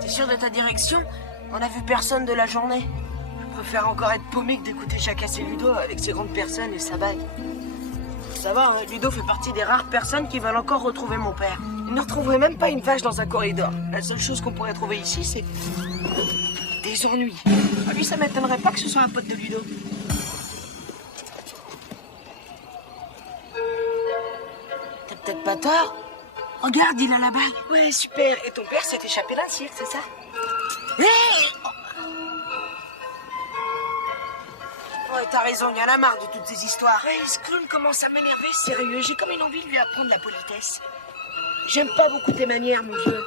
T'es sûr de ta direction? On a vu personne de la journée. Je préfère encore être paumé que d'écouter Chacas et Ludo avec ses grandes personnes et sa bague. Ça va, hein, Ludo fait partie des rares personnes qui veulent encore retrouver mon père. Il ne retrouverait même pas une vache dans un corridor. La seule chose qu'on pourrait trouver ici, c'est des ennuis. Lui, ça m'étonnerait pas que ce soit un pote de Ludo. T'as peut-être pas tort. Regarde, il a la bague. Ouais, super. Et ton père s'est échappé d'un cirque, c'est ça? Hé! Ouais, t'as raison, il y en a marre de toutes ces histoires. Ouais, ce clown commence à m'énerver, sérieux. J'ai comme une envie de lui apprendre la politesse. J'aime pas beaucoup tes manières, mon vieux.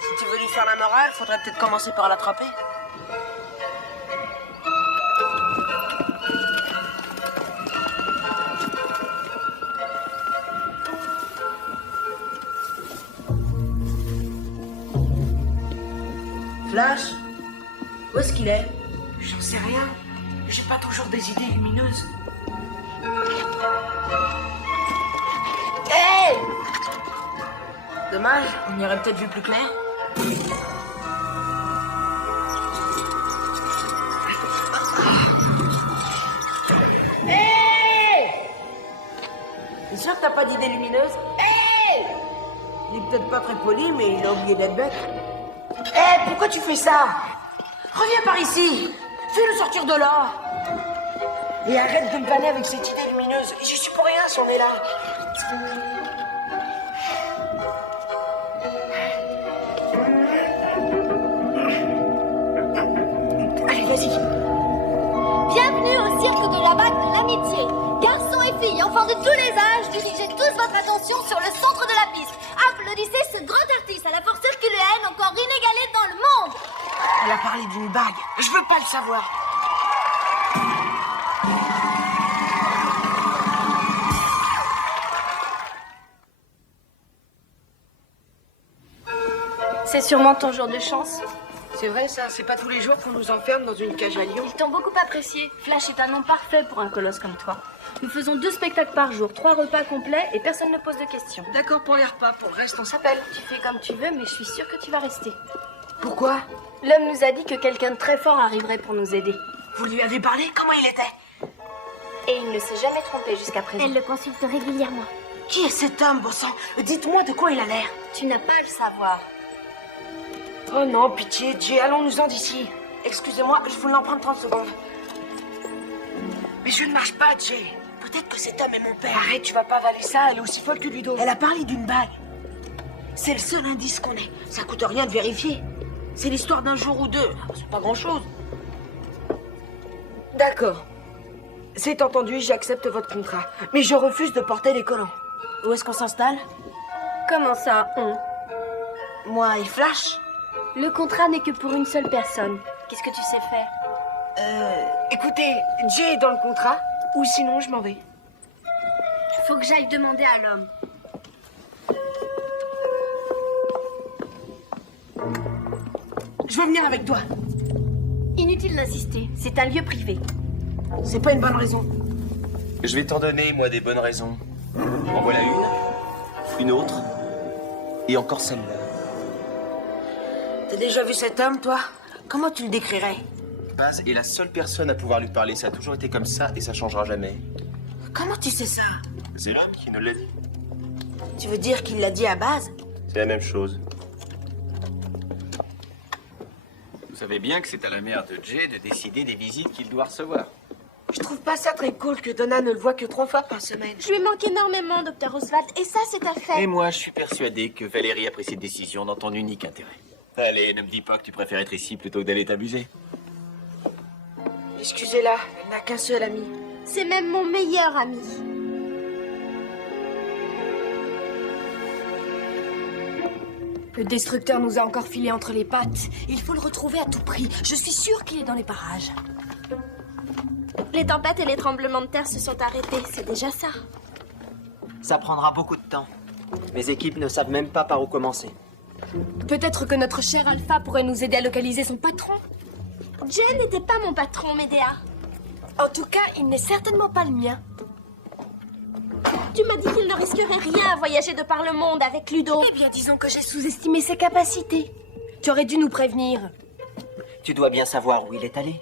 Si tu veux lui faire la morale, faudrait peut-être commencer par l'attraper. Flash? Où est-ce qu'il est? J'en sais rien. J'ai pas toujours des idées lumineuses. Hey! Dommage, on y aurait peut-être vu plus clair. Hey! T'es sûr que t'as pas d'idée lumineuse? Hey! Il est peut-être pas très poli, mais il a oublié d'être bête. Hé, pourquoi tu fais ça? Reviens par ici. Fais-le sortir de là. Et arrête de me vanner avec cette idée lumineuse. Je suis pour rien si on est là. Allez, vas-y. Bienvenue au cirque de la bague de l'amitié. Garçons et filles, enfants de tous les âges, dirigez tous votre attention sur le centre de la piste. Applaudissez ce grand artiste à la force herculéenne encore inégalée dans le monde. Elle a parlé d'une bague. Je veux pas le savoir. C'est sûrement ton jour de chance. C'est vrai ça, c'est pas tous les jours qu'on nous enferme dans une cage à lions. Ils t'ont beaucoup apprécié. Flash est un nom parfait pour un colosse comme toi. Nous faisons 2 spectacles par jour, 3 repas complets et personne ne pose de questions. D'accord pour les repas, pour le reste on s'appelle. Tu fais comme tu veux, mais je suis sûre que tu vas rester. Pourquoi? L'homme nous a dit que quelqu'un de très fort arriverait pour nous aider. Vous lui avez parlé? Comment il était? Et il ne s'est jamais trompé jusqu'à présent. Elle le consulte régulièrement. Qui est cet homme, bon sang? Dites-moi de quoi il a l'air. Tu n'as pas à le savoir. Oh non, pitié, Jay, allons-nous-en d'ici. Excusez-moi, je vous l'emprunte 30 secondes. Mais je ne marche pas, Jay. Peut-être que cet homme est mon père. Arrête, tu vas pas avaler ça, elle est aussi folle que Ludo. Elle a parlé d'une bague. C'est le seul indice qu'on ait. Ça coûte rien de vérifier. C'est l'histoire d'un jour ou deux. C'est pas grand-chose. D'accord. C'est entendu, j'accepte votre contrat. Mais je refuse de porter les collants. Où est-ce qu'on s'installe? Comment ça, on? Moi et Flash? Le contrat n'est que pour une seule personne. Qu'est-ce que tu sais faire? Écoutez, Jay est dans le contrat, ou sinon je m'en vais. Faut que j'aille demander à l'homme. Je veux venir avec toi. Inutile d'insister, c'est un lieu privé. C'est pas une bonne raison. Je vais t'en donner, moi, des bonnes raisons. En voilà une autre, et encore celle-là. T'as déjà vu cet homme, toi? Comment tu le décrirais? Baz est la seule personne à pouvoir lui parler. Ça a toujours été comme ça et ça changera jamais. Comment tu sais ça? C'est l'homme qui nous l'a dit. Tu veux dire qu'il l'a dit à Baz? C'est la même chose. Vous savez bien que c'est à la mère de Jay de décider des visites qu'il doit recevoir. Je trouve pas ça très cool que Donna ne le voit que 3 fois par semaine. Je lui manque énormément, Dr. Oswald, et ça, c'est un fait. Et moi, je suis persuadé que Valérie a pris cette décision dans ton unique intérêt. Allez, ne me dis pas que tu préfères être ici plutôt que d'aller t'amuser. Excusez-la, elle n'a qu'un seul ami. C'est même mon meilleur ami. Le destructeur nous a encore filé entre les pattes. Il faut le retrouver à tout prix. Je suis sûre qu'il est dans les parages. Les tempêtes et les tremblements de terre se sont arrêtés, c'est déjà ça. Ça prendra beaucoup de temps. Mes équipes ne savent même pas par où commencer. Peut-être que notre cher Alpha pourrait nous aider à localiser son patron. Jay n'était pas mon patron, Médéa. En tout cas, il n'est certainement pas le mien. Tu m'as dit qu'il ne risquerait rien à voyager de par le monde avec Ludo. Eh bien, disons que j'ai sous-estimé ses capacités. Tu aurais dû nous prévenir. Tu dois bien savoir où il est allé.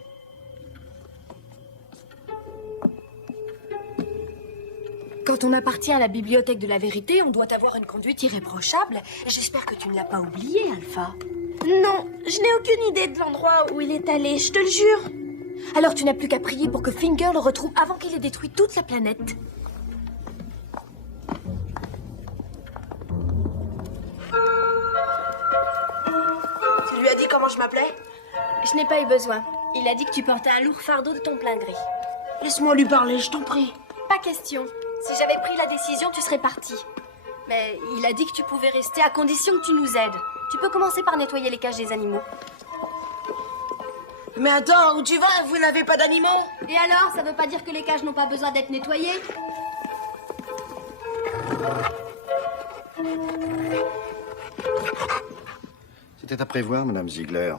Quand on appartient à la bibliothèque de la vérité, on doit avoir une conduite irréprochable. Et j'espère que tu ne l'as pas oublié, Alpha. Non, je n'ai aucune idée de l'endroit où il est allé, je te le jure. Alors tu n'as plus qu'à prier pour que Finger le retrouve avant qu'il ait détruit toute la planète. Tu lui as dit comment je m'appelais? Je n'ai pas eu besoin. Il a dit que tu portais un lourd fardeau de ton plein gré. Laisse-moi lui parler, je t'en prie. Pas question. Si j'avais pris la décision, tu serais parti. Mais il a dit que tu pouvais rester à condition que tu nous aides. Tu peux commencer par nettoyer les cages des animaux. Mais attends, où tu vas? Vous n'avez pas d'animaux? Et alors, ça veut pas dire que les cages n'ont pas besoin d'être nettoyées? C'était à prévoir, Madame Ziegler.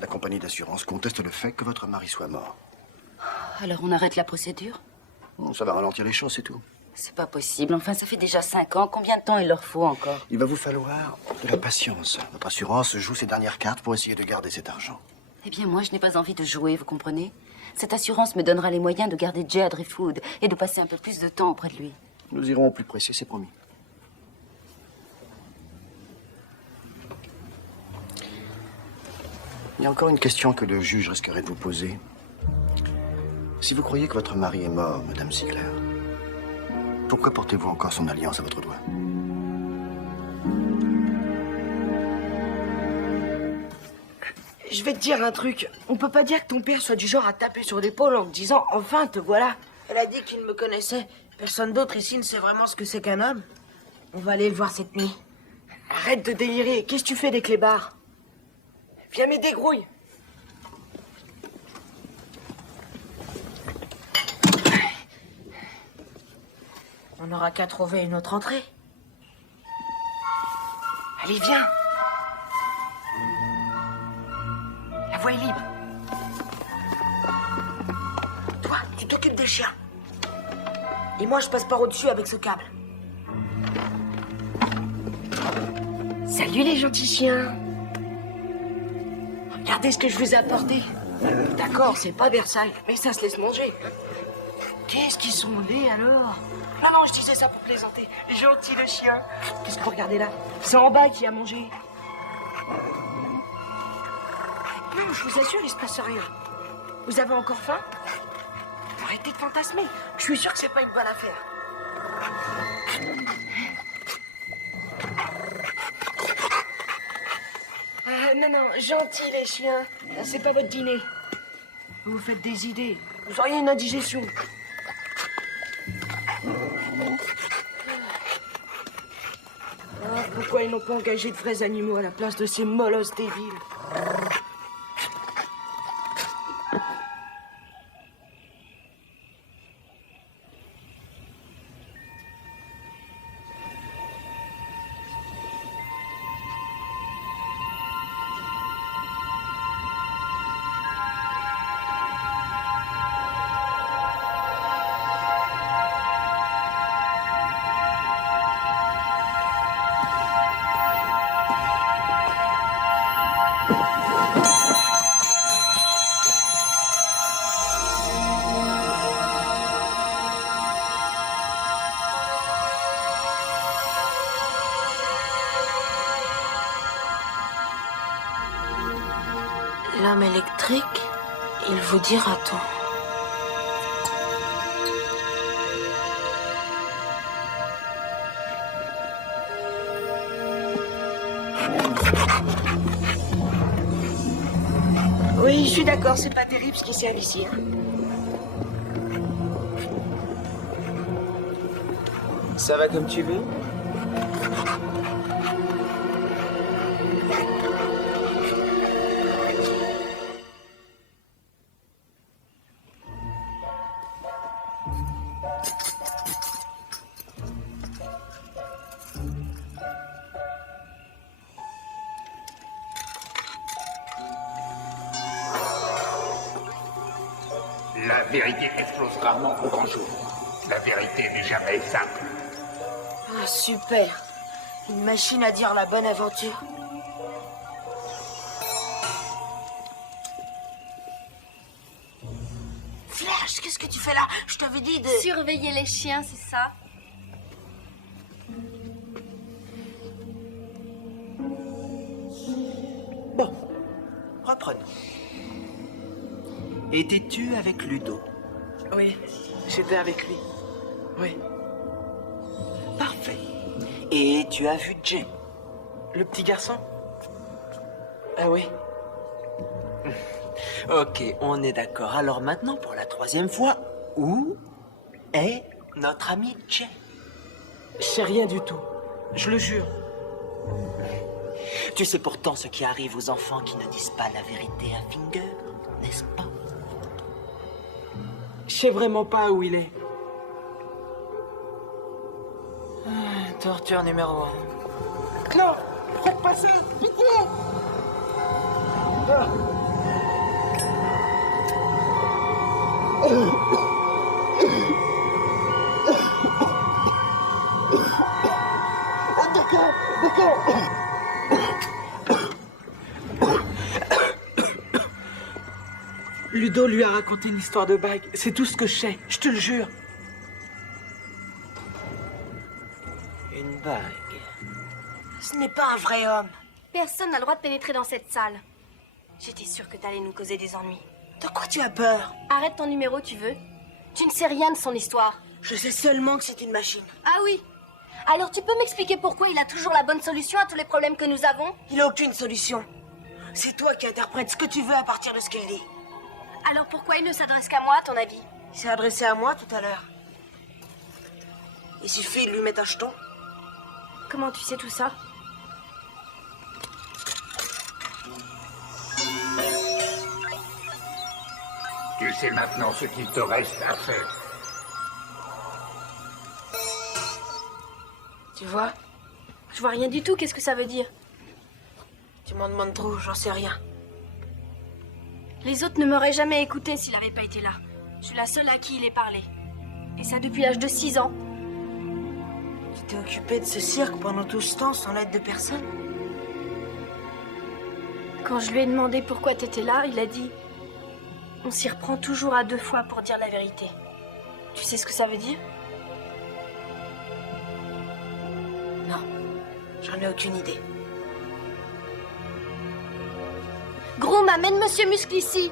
La compagnie d'assurance conteste le fait que votre mari soit mort. Alors on arrête la procédure? Ça va ralentir les choses, c'est tout. C'est pas possible. Enfin, ça fait déjà 5 ans. Combien de temps il leur faut encore? Il va vous falloir de la patience. Votre assurance joue ses dernières cartes pour essayer de garder cet argent. Eh bien, moi, je n'ai pas envie de jouer, vous comprenez? Cette assurance me donnera les moyens de garder Jay à Driftwood et de passer un peu plus de temps auprès de lui. Nous irons au plus pressé, c'est promis. Il y a encore une question que le juge risquerait de vous poser. Si vous croyez que votre mari est mort, Madame Ziegler, pourquoi portez-vous encore son alliance à votre doigt? Je vais te dire un truc. On peut pas dire que ton père soit du genre à taper sur l'épaule en te disant « Enfin, te voilà ». Elle a dit qu'il me connaissait. Personne d'autre ici ne sait vraiment ce que c'est qu'un homme. On va aller le voir cette nuit. Arrête de délirer. Qu'est-ce que tu fais des clébards? Viens m'aider, grouille. On n'aura qu'à trouver une autre entrée. Allez, viens. La voie est libre. Toi, tu t'occupes des chiens. Et moi, je passe par au-dessus avec ce câble. Salut les gentils chiens. Regardez ce que je vous ai apporté. D'accord, c'est pas Versailles, mais ça se laisse manger. Qu'est-ce qu'ils sont laids alors? Non, non, je disais ça pour plaisanter. Gentil le chien. Qu'est-ce que vous regardez là? C'est en bas qui a mangé. Non, je vous assure, il se passe rien. Vous avez encore faim? Arrêtez de fantasmer. Je suis sûr que c'est pas une bonne affaire. Non, non, gentil les chiens. C'est pas votre dîner. Vous vous faites des idées. Vous auriez une indigestion. Ah, pourquoi ils n'ont pas engagé de vrais animaux à la place de ces molosses débiles? L'homme électrique, il vous dira tout. Oui, je suis d'accord, c'est pas terrible ce qui s'est ici. Hein. Ça va comme tu veux? La vérité explose rarement au grand jour. La vérité n'est jamais simple. Ah, super. Une machine à dire la bonne aventure. Flash, qu'est-ce que tu fais là? Je t'avais dit de... Surveiller les chiens, c'est ça? Bon, reprenons. Étais-tu avec Ludo? Oui, j'étais avec lui. Oui. Parfait. Et tu as vu Jay? Le petit garçon? Ah oui. Ok, on est d'accord. Alors maintenant, pour la 3e fois, où est notre ami Jay? Je sais rien du tout. Je le jure. Tu sais pourtant ce qui arrive aux enfants qui ne disent pas la vérité à Finger, n'est-ce pas? Je sais vraiment pas où il est. Torture numéro 1. Non, faites passer, pitié! Ludo lui a raconté une histoire de bague. C'est tout ce que je sais, je te le jure. Une bague. Ce n'est pas un vrai homme. Personne n'a le droit de pénétrer dans cette salle. J'étais sûre que t'allais nous causer des ennuis. De quoi tu as peur? Arrête ton numéro, tu veux? Tu ne sais rien de son histoire. Je sais seulement que c'est une machine. Ah oui? Alors tu peux m'expliquer pourquoi il a toujours la bonne solution à tous les problèmes que nous avons? Il n'a aucune solution. C'est toi qui interprètes ce que tu veux à partir de ce qu'il dit. Alors pourquoi il ne s'adresse qu'à moi, à ton avis? Il s'est adressé à moi tout à l'heure. Il suffit de lui mettre un jeton. Comment tu sais tout ça? Tu sais maintenant ce qu'il te reste à faire. Tu vois? Je vois rien du tout, qu'est-ce que ça veut dire? Tu m'en demandes trop, j'en sais rien. Les autres ne m'auraient jamais écouté s'il n'avait pas été là. Je suis la seule à qui il ait parlé. Et ça depuis l'âge de 6 ans. Tu t'es occupé de ce cirque pendant tout ce temps sans l'aide de personne? Quand je lui ai demandé pourquoi t'étais là, il a dit... On s'y reprend toujours à 2 fois pour dire la vérité. Tu sais ce que ça veut dire? Non, j'en ai aucune idée. Groom, amène Monsieur Muscle ici.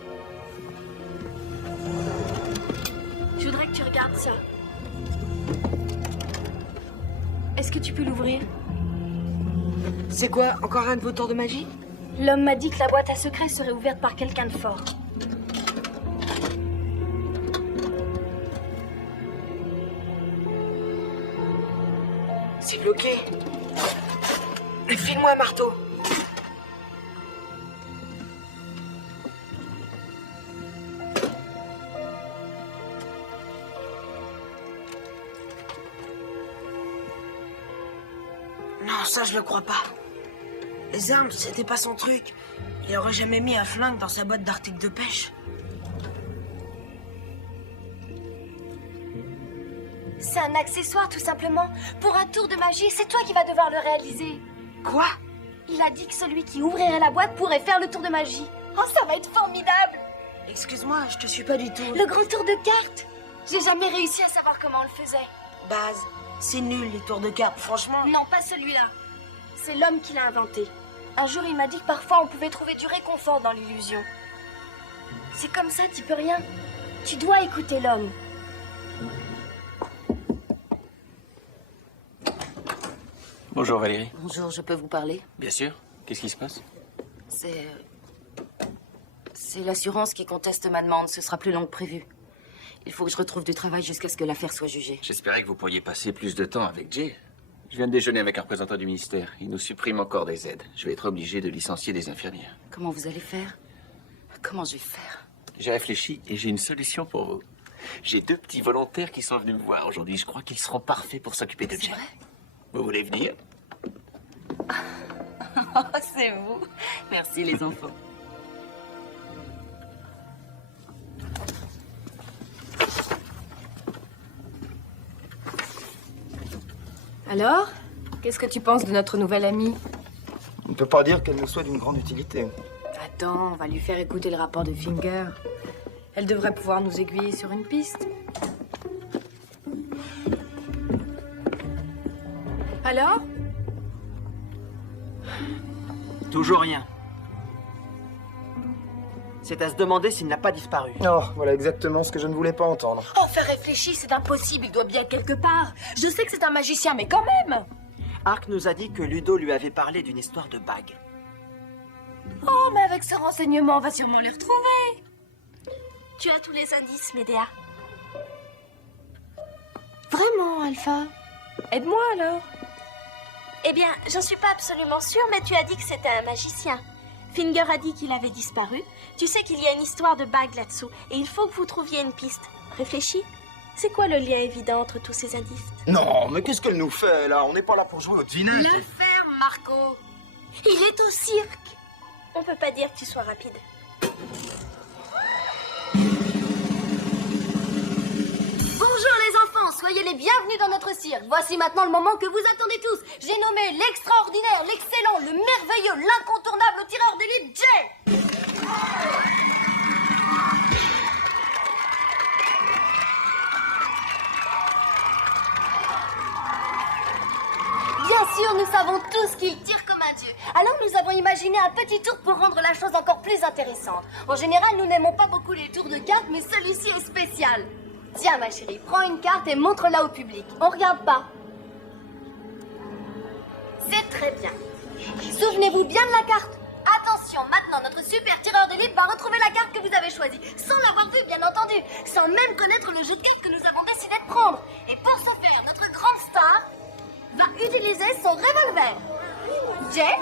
Je voudrais que tu regardes ça. Est-ce que tu peux l'ouvrir? C'est quoi, encore un de vos tours de magie? L'homme m'a dit que la boîte à secrets serait ouverte par quelqu'un de fort. C'est bloqué. File-moi un marteau. Non, ça je le crois pas. Les armes, c'était pas son truc. Il aurait jamais mis un flingue dans sa boîte d'articles de pêche. C'est un accessoire, tout simplement. Pour un tour de magie, c'est toi qui vas devoir le réaliser. Quoi? Il a dit que celui qui ouvrirait la boîte pourrait faire le tour de magie. Oh, ça va être formidable! Excuse-moi, je te suis pas du tout. Le grand tour de cartes! J'ai jamais réussi à savoir comment on le faisait. Base, c'est nul les tours de cartes, franchement. Non, pas celui-là. C'est l'homme qui l'a inventé. Un jour, il m'a dit que parfois on pouvait trouver du réconfort dans l'illusion. C'est comme ça, tu peux rien. Tu dois écouter l'homme. Bonjour Valérie. Bonjour, je peux vous parler? Bien sûr. Qu'est-ce qui se passe? C'est l'assurance qui conteste ma demande. Ce sera plus long que prévu. Il faut que je retrouve du travail jusqu'à ce que l'affaire soit jugée. J'espérais que vous pourriez passer plus de temps avec Jay. Je viens de déjeuner avec un représentant du ministère. Il nous supprime encore des aides. Je vais être obligé de licencier des infirmières. Comment vous allez faire? Comment je vais faire? J'ai réfléchi et j'ai une solution pour vous. J'ai 2 petits volontaires qui sont venus me voir aujourd'hui. Je crois qu'ils seront parfaits pour s'occuper de Jay. C'est vrai? Vous voulez venir? Oh, c'est vous. Merci les enfants. Alors, qu'est-ce que tu penses de notre nouvelle amie? On ne peut pas dire qu'elle nous soit d'une grande utilité. Attends, on va lui faire écouter le rapport de Finger. Elle devrait pouvoir nous aiguiller sur une piste. Alors? Toujours rien. C'est à se demander s'il n'a pas disparu. Oh, voilà exactement ce que je ne voulais pas entendre. Oh, faire réfléchir, c'est impossible. Il doit bien être quelque part. Je sais que c'est un magicien, mais quand même. Ark nous a dit que Ludo lui avait parlé d'une histoire de bague. Oh, mais avec ce renseignement, on va sûrement les retrouver. Tu as tous les indices, Médéa. Vraiment, Alpha? Aide-moi alors. Eh bien, j'en suis pas absolument sûre, mais tu as dit que c'était un magicien. Finger a dit qu'il avait disparu. Tu sais qu'il y a une histoire de bague là-dessous, et il faut que vous trouviez une piste. Réfléchis. C'est quoi le lien évident entre tous ces indices? Non, mais qu'est-ce qu'elle nous fait, là? On n'est pas là pour jouer au devinette. La ferme, Marco. Il est au cirque. On peut pas dire que tu sois rapide. Bonjour les enfants, soyez les bienvenus dans notre cirque. Voici maintenant le moment que vous attendez tous. J'ai nommé l'extraordinaire, l'excellent, le merveilleux, l'incontournable tireur d'élite Jay. Bien sûr, nous savons tous qu'il tire comme un dieu. Alors nous avons imaginé un petit tour pour rendre la chose encore plus intéressante. En général, nous n'aimons pas beaucoup les tours de cartes, mais celui-ci est spécial. Tiens, ma chérie, prends une carte et montre-la au public. On regarde pas. C'est très bien. Souvenez-vous bien de la carte. Attention, maintenant, notre super tireur d'élite va retrouver la carte que vous avez choisie. Sans l'avoir vue, bien entendu. Sans même connaître le jeu de cartes que nous avons décidé de prendre. Et pour ce faire, notre grande star va utiliser son revolver. Jay?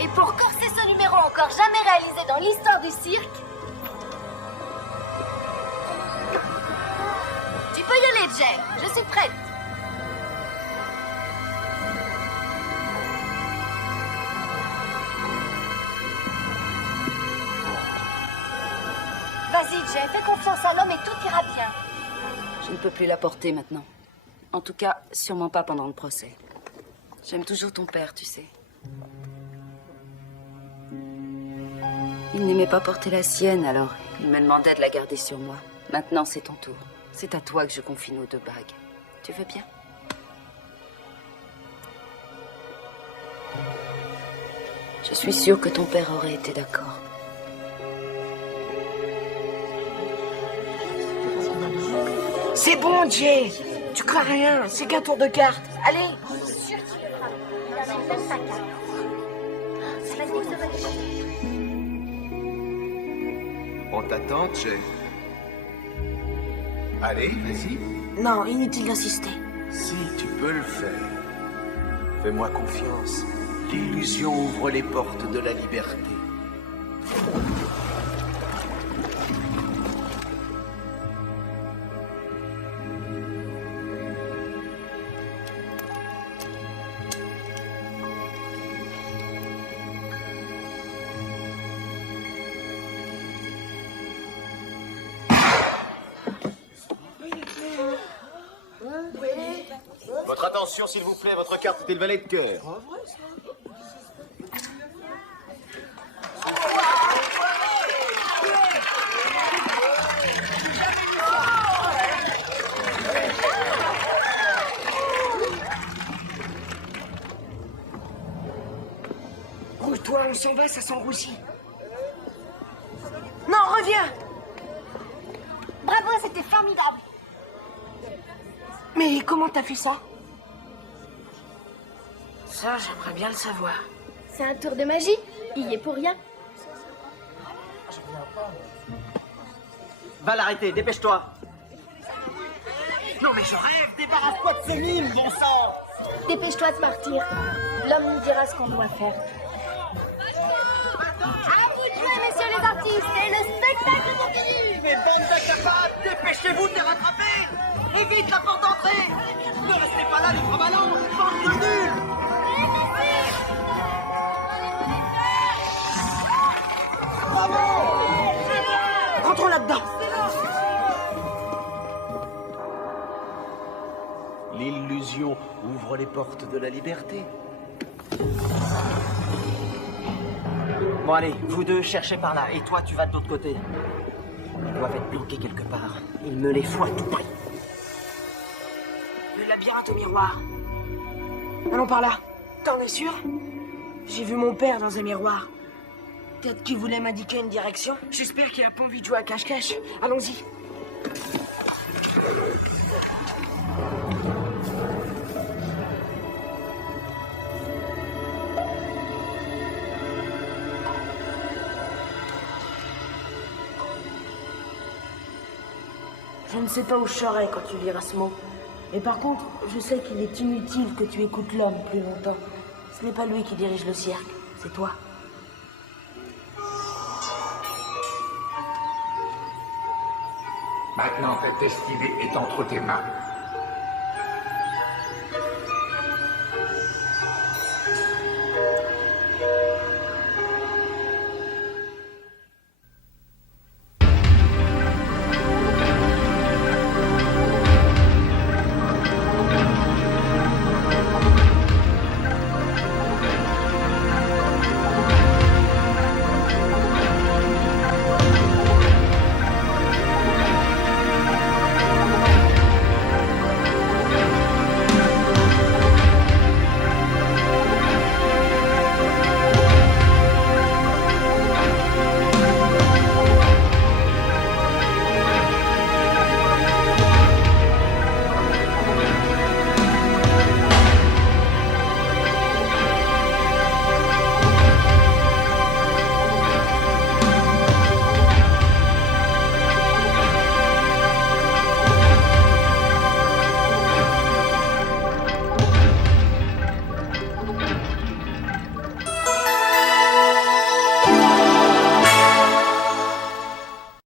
Et pour corser ce numéro encore jamais réalisé dans l'histoire du cirque, tu peux y aller, Jay. Je suis prête. Vas-y, Jay, fais confiance à l'homme et tout ira bien. Je ne peux plus la porter maintenant. En tout cas, sûrement pas pendant le procès. J'aime toujours ton père, tu sais. Il n'aimait pas porter la sienne, alors il me demandait de la garder sur moi. Maintenant, c'est ton tour. C'est à toi que je confie nos 2 bagues. Tu veux bien? Je suis sûre que ton père aurait été d'accord. C'est bon, Jay. Tu crains rien. C'est qu'un tour de cartes. Allez. Sûr qu'il le fera. Il avait même sa carte. Ça va être beau, ça va être beau. On t'attend, Jay. Allez, vas-y. Non, inutile d'insister. Si tu peux le faire. Fais-moi confiance. L'illusion ouvre les portes de la liberté. Votre attention, s'il vous plaît, votre carte était le valet de cœur. Accroche-toi, on s'en va, ça sent roussi. Non, reviens! Bravo, c'était formidable. Mais comment t'as fait ça? Ça, j'aimerais bien le savoir. C'est un tour de magie. Il y est pour rien. Va l'arrêter, dépêche-toi. Non mais je rêve, débarrasse-toi de ce mime, bon sang. Dépêche-toi de partir. L'homme nous dira ce qu'on doit faire. À vous de jouer, messieurs les artistes, et le spectacle continue. Mais bande d'incapables, dépêchez-vous de les rattraper. Évite la porte d'entrée. Ne restez pas là, les trois ballons, bande de nuls. Rentrons là-dedans. L'illusion ouvre les portes de la liberté. Bon allez, vous deux, cherchez par là, et toi tu vas de l'autre côté. Ils doivent être planqués quelque part. Il me les faut à tout prix. Le labyrinthe au miroir. Allons par là. T'en es sûr? J'ai vu mon père dans un miroir. Peut-être qu'il voulait m'indiquer une direction. J'espère qu'il a pas envie de jouer à cache-cache. Allons-y. Je ne sais pas où je serai quand tu liras ce mot. Mais par contre, je sais qu'il est inutile que tu écoutes l'homme plus longtemps. Ce n'est pas lui qui dirige le cirque, c'est toi. Maintenant, ta destinée est entre tes mains.